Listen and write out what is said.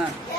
А.